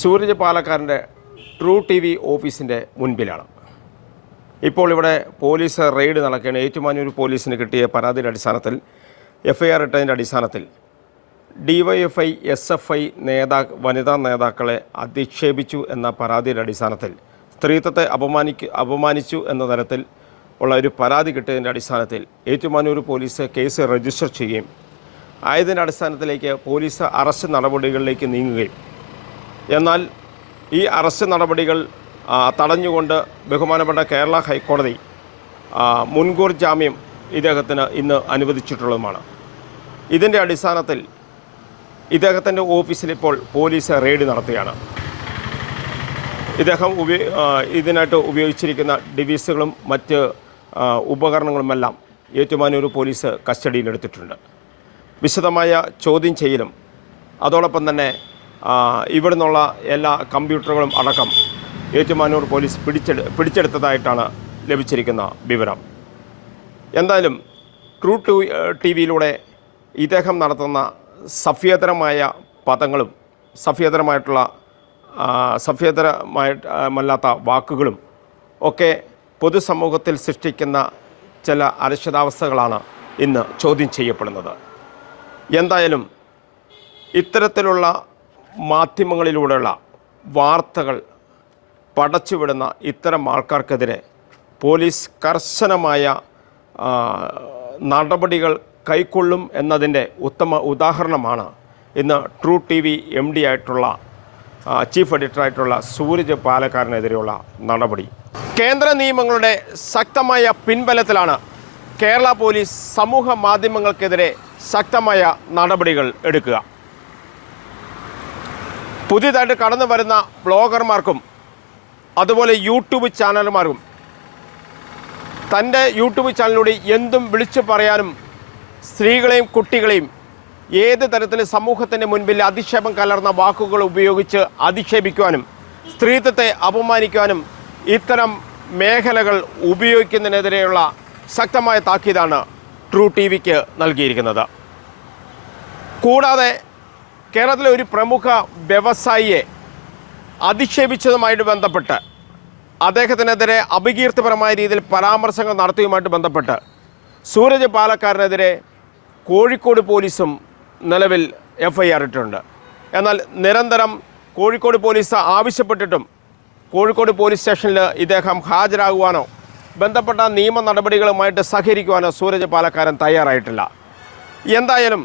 Sooraj പാലക്കാരൻ്റെ true TV ഓഫീസിൻ്റെ മുൻപിലാണ്. ഇപ്പോൾ ഇവിടെ പോലീസ് റെയ്ഡ് നടക്കുകയാണ്. ഏറ്റുമാനൂർ പോലീസിന് കിട്ടിയ പരാതിയുടെ അടിസ്ഥാനത്തിൽ FIR ഇട്ടതിൻ്റെ അടിസ്ഥാനത്തിൽ DYFI SFI വനിതാ നേതാക്കളെ അധിക്ഷേപിച്ചു എന്ന പരാതിയുടെ അടിസ്ഥാനത്തിൽ സ്ത്രീത്വത്തെ അപമാനിച്ചു എന്ന തരത്തിൽ ഉള്ള ഒരു പരാതി കിട്ടിയതിൻ്റെ അടിസ്ഥാനത്തിൽ ഏറ്റുമാനൂർ പോലീസ് കേസ് രജിസ്റ്റർ ചെയ്യുകയും ആയതിൻ്റെ അടിസ്ഥാനത്തിലേക്ക് പോലീസ് അറസ്റ്റ് നടപടികളിലേക്ക് നീങ്ങുകയും എന്നാൽ ഈ അറസ്റ്റ് നടപടികൾ തടഞ്ഞുകൊണ്ട് ബഹുമാനപ്പെട്ട കേരള ഹൈക്കോടതി മുൻകൂർ ജാമ്യം ഇദ്ദേഹത്തിന് ഇന്ന് അനുവദിച്ചിട്ടുള്ളതുമാണ്. ഇതിൻ്റെ അടിസ്ഥാനത്തിൽ ഇദ്ദേഹത്തിൻ്റെ ഓഫീസിലിപ്പോൾ പോലീസ് റെയ്ഡ് നടത്തുകയാണ്. ഇദ്ദേഹം ഇതിനായിട്ട് ഉപയോഗിച്ചിരിക്കുന്ന ഡിവൈസുകളും മറ്റ് ഉപകരണങ്ങളുമെല്ലാം ഏറ്റുമാനൂർ പോലീസ് കസ്റ്റഡിയിലെടുത്തിട്ടുണ്ട്. വിശദമായ ചോദ്യം ചെയ്യലും അതോടൊപ്പം തന്നെ ഇവിടെ നിന്നുള്ള എല്ലാ കമ്പ്യൂട്ടറുകളും അടക്കം ഏറ്റുമാനൂർ പോലീസ് പിടിച്ചെടുത്തതായിട്ടാണ് ലഭിച്ചിരിക്കുന്ന വിവരം. എന്തായാലും ട്രൂ TVയിലൂടെ ഇദ്ദേഹം നടത്തുന്ന സഭ്യതരമായ പദങ്ങളും സഭ്യതരമല്ലാത്ത വാക്കുകളും ഒക്കെ പൊതുസമൂഹത്തിൽ സൃഷ്ടിക്കുന്ന ചില അരക്ഷിതാവസ്ഥകളാണ് ഇന്ന് ചോദ്യം ചെയ്യപ്പെടുന്നത്. എന്തായാലും ഇത്തരത്തിലുള്ള മാധ്യമങ്ങളിലൂടെയുള്ള വാർത്തകൾ പടച്ചുവിടുന്ന ഇത്തരം ആൾക്കാർക്കെതിരെ പോലീസ് കർശനമായ നടപടികൾ കൈക്കൊള്ളും എന്നതിൻ്റെ ഉത്തമ ഉദാഹരണമാണ് ഇന്ന് ട്രൂ TV MD ആയിട്ടുള്ള ചീഫ് എഡിറ്ററായിട്ടുള്ള സൂരജ് പാലക്കാരനെതിരെയുള്ള നടപടി. കേന്ദ്ര നിയമങ്ങളുടെ ശക്തമായ പിൻബലത്തിലാണ് കേരള പോലീസ് സമൂഹ മാധ്യമങ്ങൾക്കെതിരെ ശക്തമായ നടപടികൾ എടുക്കുക. പുതിയതായിട്ട് കടന്നു വരുന്ന ബ്ലോഗർമാർക്കും അതുപോലെ യൂട്യൂബ് ചാനലുമാർക്കും തൻ്റെ യൂട്യൂബ് ചാനലിലൂടെ എന്തും വിളിച്ചു പറയാനും സ്ത്രീകളെയും കുട്ടികളെയും ഏത് തരത്തിൽ സമൂഹത്തിൻ്റെ മുൻപിൽ അധിക്ഷേപം കലർന്ന വാക്കുകൾ ഉപയോഗിച്ച് അധിക്ഷേപിക്കുവാനും സ്ത്രീത്വത്തെ അപമാനിക്കുവാനും ഇത്തരം മേഖലകൾ ഉപയോഗിക്കുന്നതിനെതിരെയുള്ള ശക്തമായ താക്കീതാണ് ട്രൂ TVക്ക് നൽകിയിരിക്കുന്നത്. കൂടാതെ കേരളത്തിലെ ഒരു പ്രമുഖ വ്യവസായിയെ അധിക്ഷേപിച്ചതുമായിട്ട് ബന്ധപ്പെട്ട് അദ്ദേഹത്തിനെതിരെ അപകീർത്തിപരമായ രീതിയിൽ പരാമർശങ്ങൾ നടത്തിയതുമായിട്ട് ബന്ധപ്പെട്ട് സൂരജ് പാലക്കാരനെതിരെ കോഴിക്കോട് പോലീസും നിലവിൽ FIR ഇട്ടിട്ടുണ്ട്. എന്നാൽ നിരന്തരം കോഴിക്കോട് പോലീസ് ആവശ്യപ്പെട്ടിട്ടും കോഴിക്കോട് പോലീസ് സ്റ്റേഷനിൽ ഇദ്ദേഹം ഹാജരാകുവാനോ ബന്ധപ്പെട്ട നിയമ നടപടികളുമായിട്ട് സഹകരിക്കുവാനോ സൂരജ് പാലക്കാരൻ തയ്യാറായിട്ടില്ല. എന്തായാലും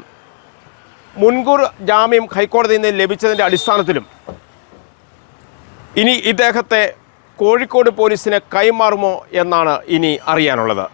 മുൻകൂർ ജാമ്യം ഹൈക്കോടതിയിൽ നിന്ന് ലഭിച്ചതിൻ്റെ അടിസ്ഥാനത്തിലും ഇനി ഇദ്ദേഹത്തെ കോഴിക്കോട് പോലീസിന് കൈമാറുമോ എന്നാണ് ഇനി അറിയാനുള്ളത്.